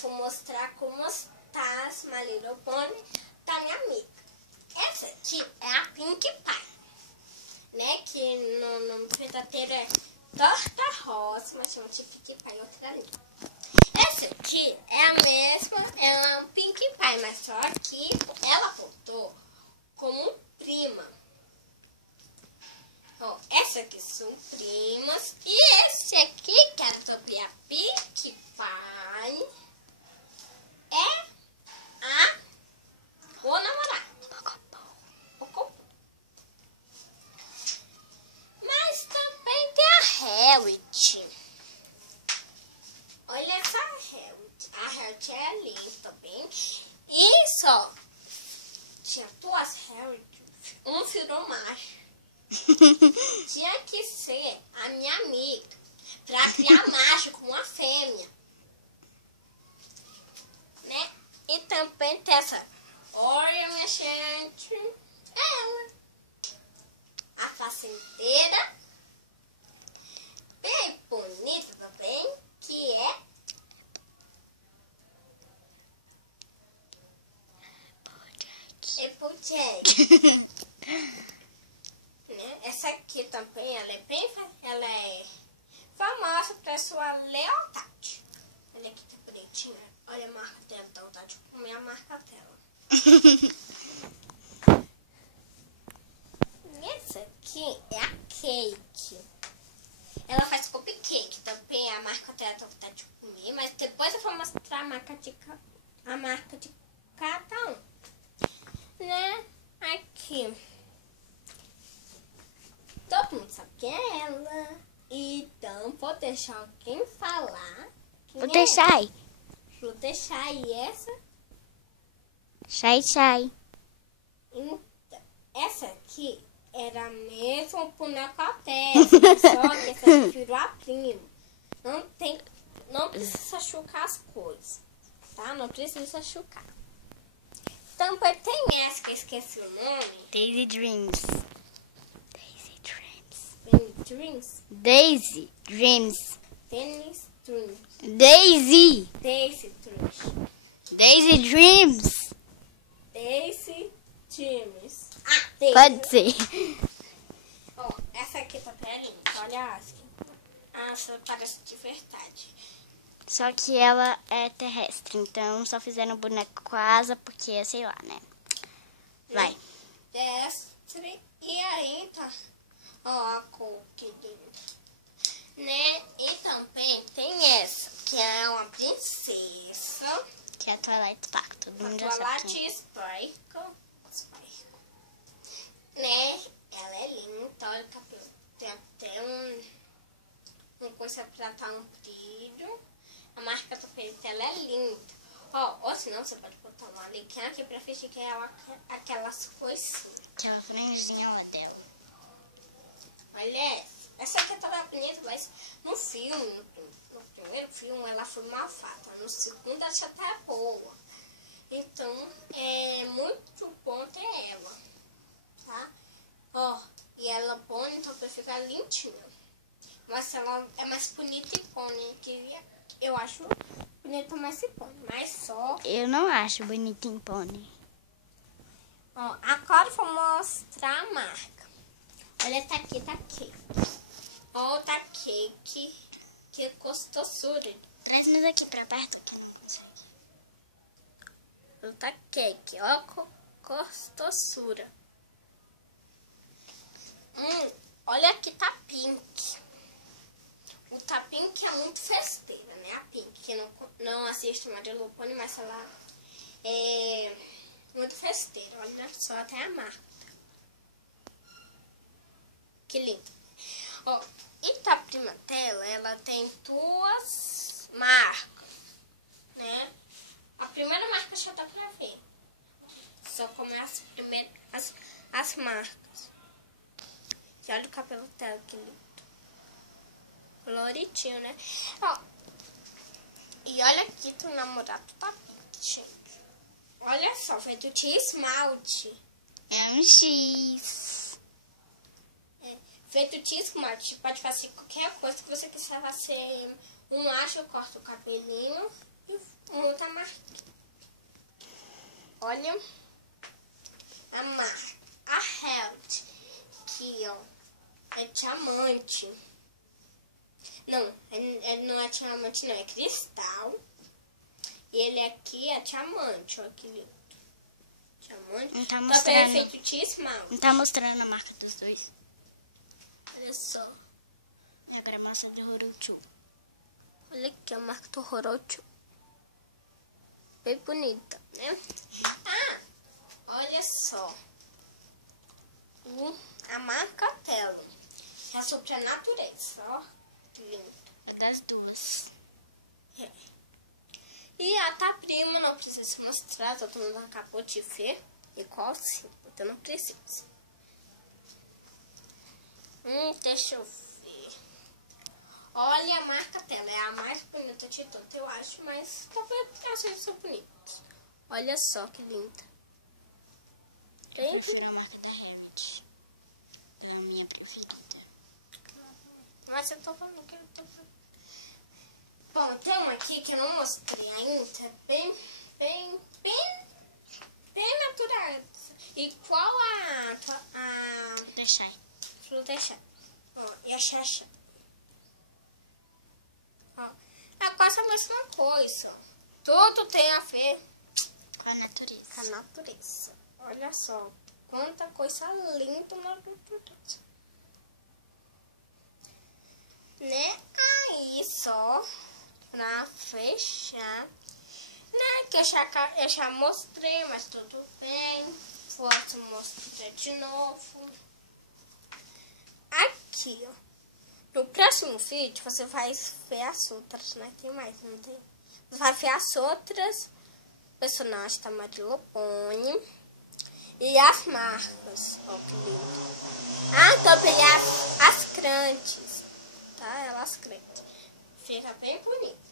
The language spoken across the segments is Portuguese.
vou mostrar como está as My Little Pony da minha amiga. Essa aqui é a Pink Pie, né? Que no nome verdadeiro é Torta Rosa, mas chama de Pink Pie, outra ali. Essa aqui é a mesma, é a Pink Pie, mas só que ela botou como prima. Ó, essa aqui são primas. E esse aqui, que é sobre a Pink Pie, é o namorado. Mas também tem a Harriet. Olha essa Harriet. A Harriet é linda também. E só tinha duas Harriet. Um virou macho. Tinha que ser a minha amiga pra criar macho com uma fêmea, né? E também tem essa. Olha, minha gente, ela, a fazendeira, bem bonita também, que é Applejack. Essa aqui também, ela é famosa por sua lealdade. Olha aqui que bonitinha. Olha a marca dela, dá vontade de comer a marca dela. E essa aqui é a Cake. Ela faz cupcake também, a marca dela dá vontade de comer, mas depois eu vou mostrar a marca de cada um. Né? Aqui. Todo mundo sabe quem é ela. Então, vou deixar alguém falar. Vou deixar. Vou deixar aí essa. Sai. Então, essa aqui era mesmo o boneco Tessa. Só que essa aqui virou a prima. Não precisa chucar as coisas. Tá? Não precisa chucar. Também tem essa que eu esqueci o nome. Daisy Dreams. Daisy Dreams. Dennis Dreams. Daisy. Daisy Dreams. Daisy Dreams. Daisy Dreams. Daisy. Pode ser. Ó, essa aqui tá bem linda. Olha a asca. Essa parece de verdade. Só que ela é terrestre, então só fizeram boneco com asa porque, sei lá, né? Vai. Terrestre. E aí tá. Ó, a cor que linda. Né? E também tem essa, que é uma princesa. Que é a Twilight Sparkle, todo mundo já sabe. Twilight Sparkle. Né? Ela é linda, olha o cabelo. Tem até uma coisa pra dar um brilho. A marca do pelo dela é linda. Ó, ou senão você pode botar uma linha aqui pra fingir que é aquelas coisinhas. Aquela franjinha lá dela. Olha, essa aqui tava bonita, mas no filme, no primeiro filme, ela foi malvada. No segundo, ela já tá boa. Então, é muito bom ter ela, tá? Ó, e ela põe, então vai ficar lindinha. Mas ela é mais bonita e pônei, que eu acho bonita mais e pônei, mas só... Eu não acho bonita em pônei. Ó, agora eu vou mostrar a marca. Olha, tá aqui, tá Cake. Ó, tá Cake, que gostosura. Traz-nos aqui pra perto. Ó, tá Cake, ó, gostosura. Olha aqui, tá Pink. O tá Pink é muito festeira, né? A Pink, que não assiste My Little Pony, mas ela é muito festeira. Olha só, até a marca. Que lindo. Ó, e a prima dela, ela tem duas marcas, né? A primeira marca já dá pra ver. Só como as primeiras, as marcas. E olha o cabelo dela, que lindo. Coloridinho, né? Ó, e olha aqui que o namorado tá Pink, gente. Olha só, feito de esmalte. É um X. Feito de esmalte, pode fazer qualquer coisa que você quiser fazer. Um macho, corta o cabelinho e muita marca. Olha a marca. A Health, que ó, é diamante. Não, não é diamante não, é cristal. E ele aqui é diamante, ó, que lindo. Diamante. Não tá Também mostrando. é feito de esmalte. Não tá mostrando a marca dos dois. Olha só. Agora mostra do Orochu. Olha aqui a marca do Orochu. Bem bonita, né? Ah, olha só. A marca Telo. Que é sobre a natureza, ó. Lindo. É das duas. É. E a tá prima, não precisa mostrar, todo mundo acabou de ver. Igual sim, então não precisa. Deixa eu ver. Olha a marca dela, é a mais bonita de todas, eu acho, mas talvez as vezes são bonitas. Olha só que linda. Eu prefiro a marca da Health. É a minha preferida. Mas eu tô falando que eu tô falando. Bom, tem uma aqui que eu não mostrei ainda, bem natural. Igual a Deixar. Flutechá. Ó, e a Xaxá. Ó, é quase a mesma coisa. Tudo tem a ver Com a natureza. com a natureza. Olha só, quanta coisa linda na natureza. Né? Aí só pra fechar, né? Que eu já mostrei, mas tudo bem. Posso mostrar de novo. Aqui, ó. No próximo vídeo você vai ver as outras, né? Tem mais, não tem? Você vai ver as outras personagens da Marilopone e as marcas. Ó, que lindo. Ah, também as crentes. Tá? Elas crentes. Fica bem bonito.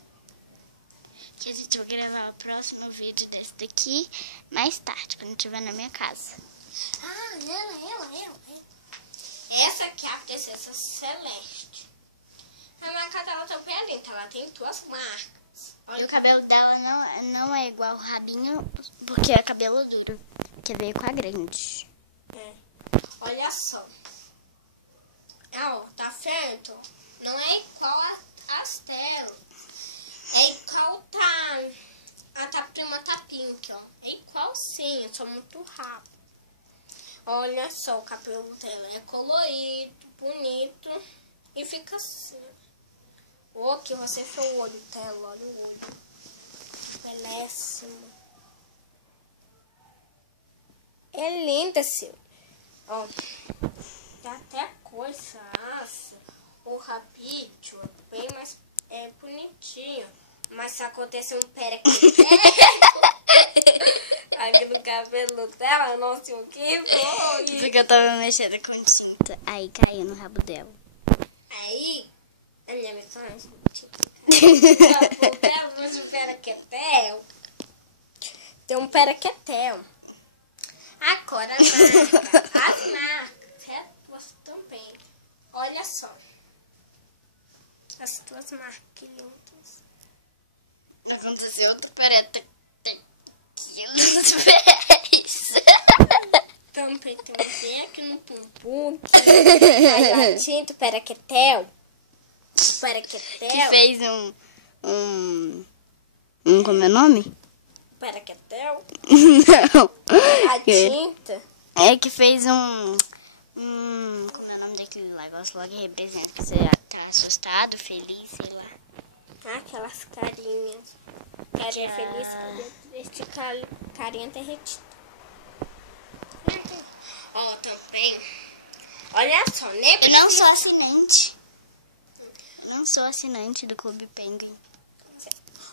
Que a gente vai gravar o próximo vídeo desse daqui mais tarde, quando estiver na minha casa. Ah, ela. Essa aqui é a Princesa Celeste. A marca dela também é linda. Ela tem duas marcas. E o cabelo dela não é igual o rabinho, porque é cabelo duro, que veio com a grande. É. Olha só. Ó, tá vendo? Não é igual as telas. É igual a prima tá pink, ó. É igualzinho, só muito rápido. Olha só o cabelo dela. É colorido, bonito. E fica assim. Ó, que você fez o olho dela. Olha o olho. Belíssimo. É linda esse olho. Ó. Tem até coisa. O rabito é bem mais bonitinho. Mas se acontecer um perequeteco aqui no cabelo dela, não sei o que foi. Porque eu tava mexendo com tinta, aí caiu no rabo dela. Aí, a minha mensagem, o dela não se perequetel. Tem um perequetel. Agora a marca. As marcas. É duas também. Olha só. As duas marcas lindas. Aconteceu outra pereta aqui nos pés. Também tem um bem aqui no bumbum. Aí a tinta, perequetel. Que fez como é o nome? Perequetel. Não. A tinta. É que fez como é o nome daquele negócio lá que representa que você tá assustado, feliz, sei lá. Aquelas carinhas. Carinha feliz. Este carinha derretida. Ó, também. Olha só, nem Eu não sou assinante. Não sou assinante do Clube Penguin.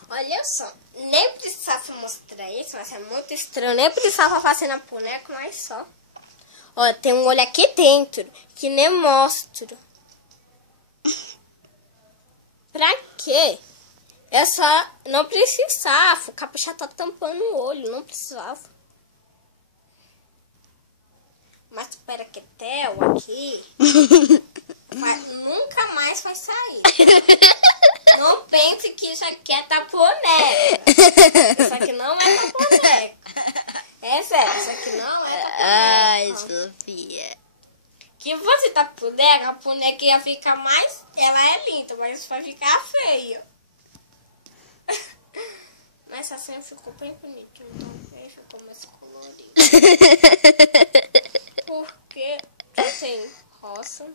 Olha só, nem precisava mostrar isso, mas é muito estranho. Nem precisava fazer na boneca, mas só. Ó, tem um olho aqui dentro, que nem mostro. Pra quê? É só, não precisava. O capucha tá tampando o olho, não precisava. Mas o perequetel aqui nunca mais vai sair. Não pense que isso aqui é da boneca. Isso aqui não é pra boneca. É sério, isso aqui não é pra boneca. Ai, Sofia. Que você tá boneca, a boneca ia ficar mais... Ela é linda, mas vai ficar feia. Mas assim ficou bem bonito, então ele ficou mais colorido. Porque já tem rosa,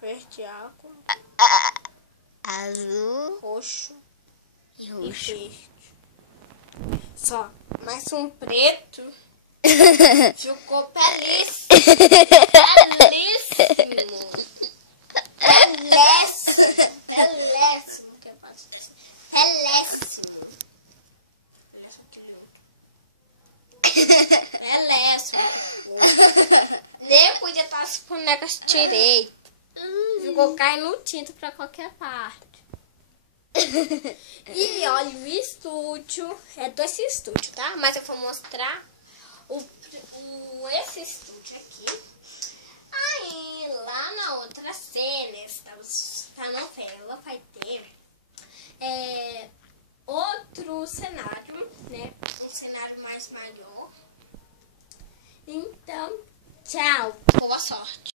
verde água, Azul roxo e e roxo. verde. Só, mais um preto ficou belíssimo. Belíssimo. Belíssimo. Belíssimo. Que eu posso dizer? Belíssimo. Belíssimo. Nem podia estar as bonecas direito. Ficou caindo tinta pra qualquer parte. E olha, o estúdio é desse estúdio, tá? Mas eu vou mostrar esse estúdio aqui. Aí, lá na outra cena da novela vai ter outro cenário, né? Um cenário mais maior. Então, tchau. Boa sorte.